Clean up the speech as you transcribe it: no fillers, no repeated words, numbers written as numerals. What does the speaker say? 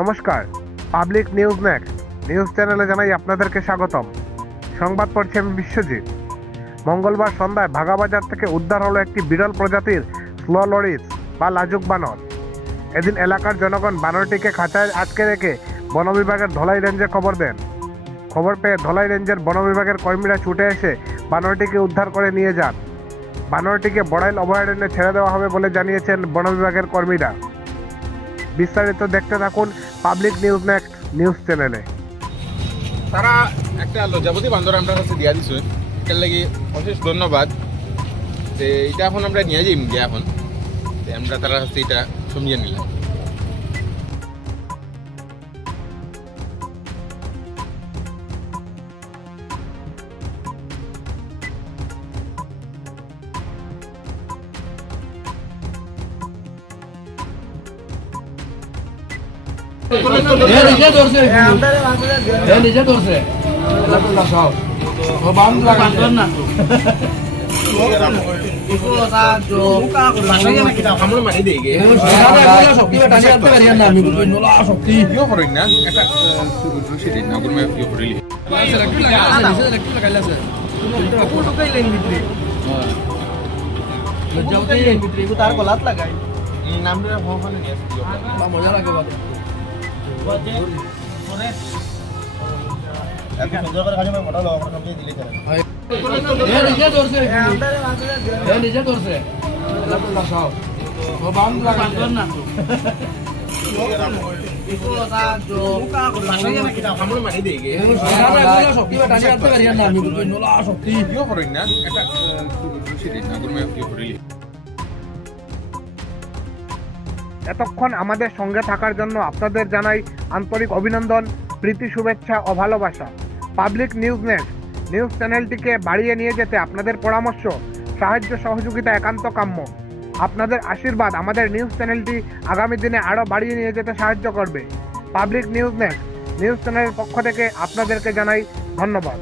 নমস্কার, public news next news চ্যানেলে জানাই আপনাদেরকে স্বাগতম। সংবাদ পড়ছি আমি বিশ্বজিৎ। মঙ্গলবার সন্ধ্যায় ভাগাবাজার থেকে উদ্ধার হলো একটি বিরল প্রজাতির স্লো লরিস বা লাজুক বানর। এদিন এলাকার জনগণ বানরটিকে খাঁচায় আটকে রেখে বন বিভাগের ধলাই রেঞ্জে খবর দেন। খবর পেয়ে ধলাই রেঞ্জের বন বিভাগের কর্মীরা ছুটে এসে বানরটিকে উদ্ধার করে নিয়ে যান। বানরটিকে বড়াইল অভয়ারণ্যে ছেড়ে দেওয়া হবে বলে জানিয়েছেন বন বিভাগের কর্মীরা। বিস্তারিত দেখতে থাকুন পাবলিক নিউজ নেক্সট নিউজ চ্যানেলে। তারা একটা লজ্জাপতি বান্দর আমরা কাছে দিয়া দিছে, এটার লাগি অশেষ ধন্যবাদ। এটা এখন আমরা নিয়ে যাই গিয়ে এখন আমরা তারা কাছে এটা সমঝিয়ে নিলাম। নিজে ধরছে আমরা মারি দেই গে শক্তি ইয়ে করেন না একটা রশি দিন না গুরমে ইয়ে করিলি তার গলাত লাগাই নামটা ভগবান নিয়ে আসি মজা লাগে এত সুন্দর করে কাজে মোটা লোক আমরা সবজি দিলে চলে নিজে ধরছে আমরা মারি দেই গে শক্তি ইয়ে করেন না একটা রশি দিন না গুরমে ইয়ে করিলি। এতক্ষণ আমাদের সঙ্গে থাকার জন্য আপনাদের জানাই আন্তরিক অভিনন্দন, প্রীতি, শুভেচ্ছা ও ভালোবাসা। পাবলিক নিউজ নেক্সট নিউজ চ্যানেলটিকে বাড়িয়ে নিয়ে যেতে আপনাদের পরামর্শ, সাহায্য, সহযোগিতা একান্ত কাম্য। আপনাদের আশীর্বাদ আমাদের নিউজ চ্যানেলটি আগামী দিনে আরও বাড়িয়ে নিয়ে যেতে সাহায্য করবে। পাবলিক নিউজ নেক্সট নিউজ চ্যানেলের পক্ষ থেকে আপনাদেরকে জানাই ধন্যবাদ।